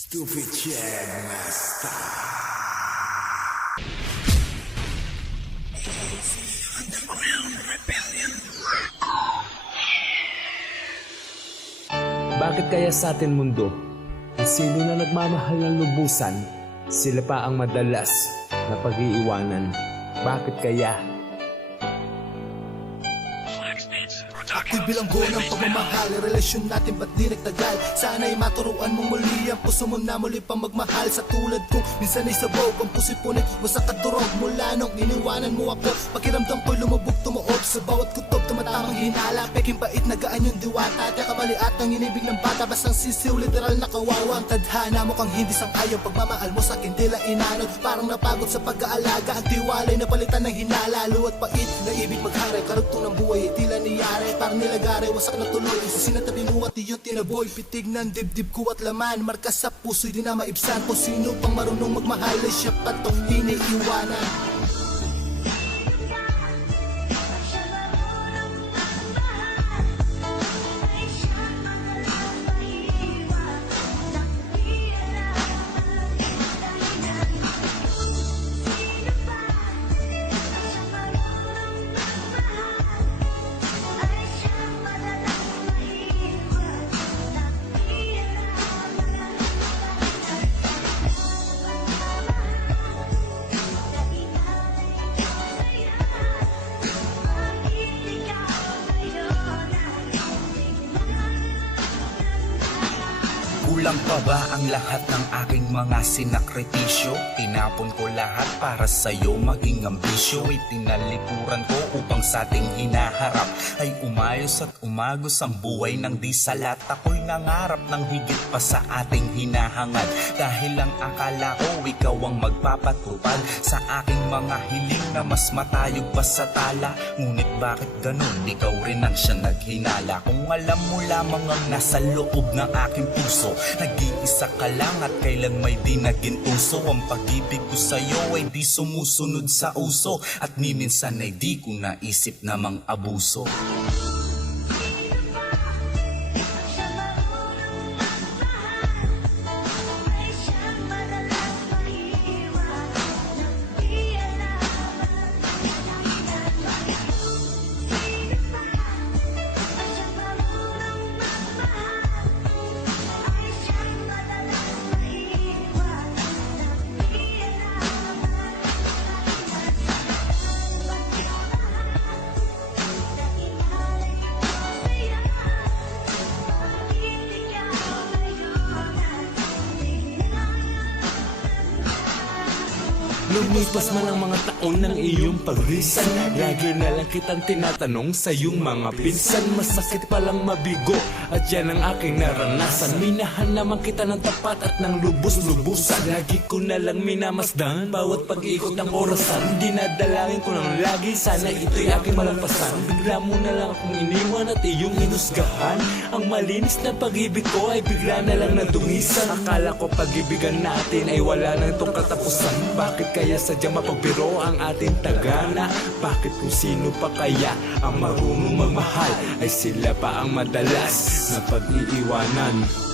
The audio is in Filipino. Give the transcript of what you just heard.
Stupid Jam Master. Underground Rebellion. Bakit kaya sa atin mundo, ang sino na nagmamahal ng lubusan, sila pa ang madalas na pag-iiwanan? Bakit kaya? Ako'y bilanggo ng pagmamahal, relasyon natin ba't di nagtagal? Sana'y maturuan mo muli ang puso mo na muli pang magmahal. Sa tulad ko, minsan ay sabaw ang pusi-punit mo sa kadurog. Mula nung iniwanan mo ako, pakiramdam ko'y lumubog tumuog. Sa bawat kutob tumatamang hinala, peking bait na gaan yung diwata. At kamali at ang inibig ng bata, basang sisiw, literal na kawawa. Ang tadhana mo kang hindi sang-ayaw, pagmamahal mo sa'kin tila inanod. Parang napagod sa pag-aalaga, ang tiwalay na palitan ng hinala. Luwat pait na ibig magharay, karugtong ng buhay, tila niyari. Parang nilagare, wasak na tuloy, sinatabi mo at iyon tinaboy. Pitig ng dibdib ko at laman, marka sa puso'y di na maibsan. Kung sino pang marunong magmahal ay siya pa tong iniiwanan. Kulang pa ba ang lahat ng aking mga sinakripisyo? Tinapon ko lahat para sa'yo maging ambisyo. Itinalikuran ko upang sa ating hinaharap ay umayos at umagos ang buhay ng di salat. Ako'y nangarap ng higit pa sa ating hinahangad, dahil ang akala ko ikaw ang magpapatupad sa aking mga hiling na mas matayog pa sa tala. Ngunit bakit ganun? Ikaw rin ang siya naghinala. Kung alam mo lamang ang nasa loob ng aking puso, nag-iisa ka lang at kailan may di naging uso. Ang pag-ibig ko sa'yo ay di sumusunod sa uso, at ni minsan ay di ko naisip namang abuso. Lumipas man ang mga taon ng iyong paglisan, lagi na lang kitang tinatanong sa iyong mga pinsan. Masakit palang mabigo at yan ang aking naranasan. Minahan naman kita ng tapat at ng lubos-lubusan. Lagi ko na lang minamasdan bawat pag-ikot ng orasan. Dinadalangin ko ng lagi, sana ito'y aking malampasan. Bigla mo na lang akong iniwan at iyong inusgahan. Ang malinis na pag-ibig ko ay bigla na lang nadungisan. Akala ko pag-ibigan natin ay wala na itong katapusan. Bakit kaya sadyang mapagbiro ang ating tagana? Bakit kung sino pa kaya ang marunong magmahal ay sila pa ang madalas na pag-iiwanan?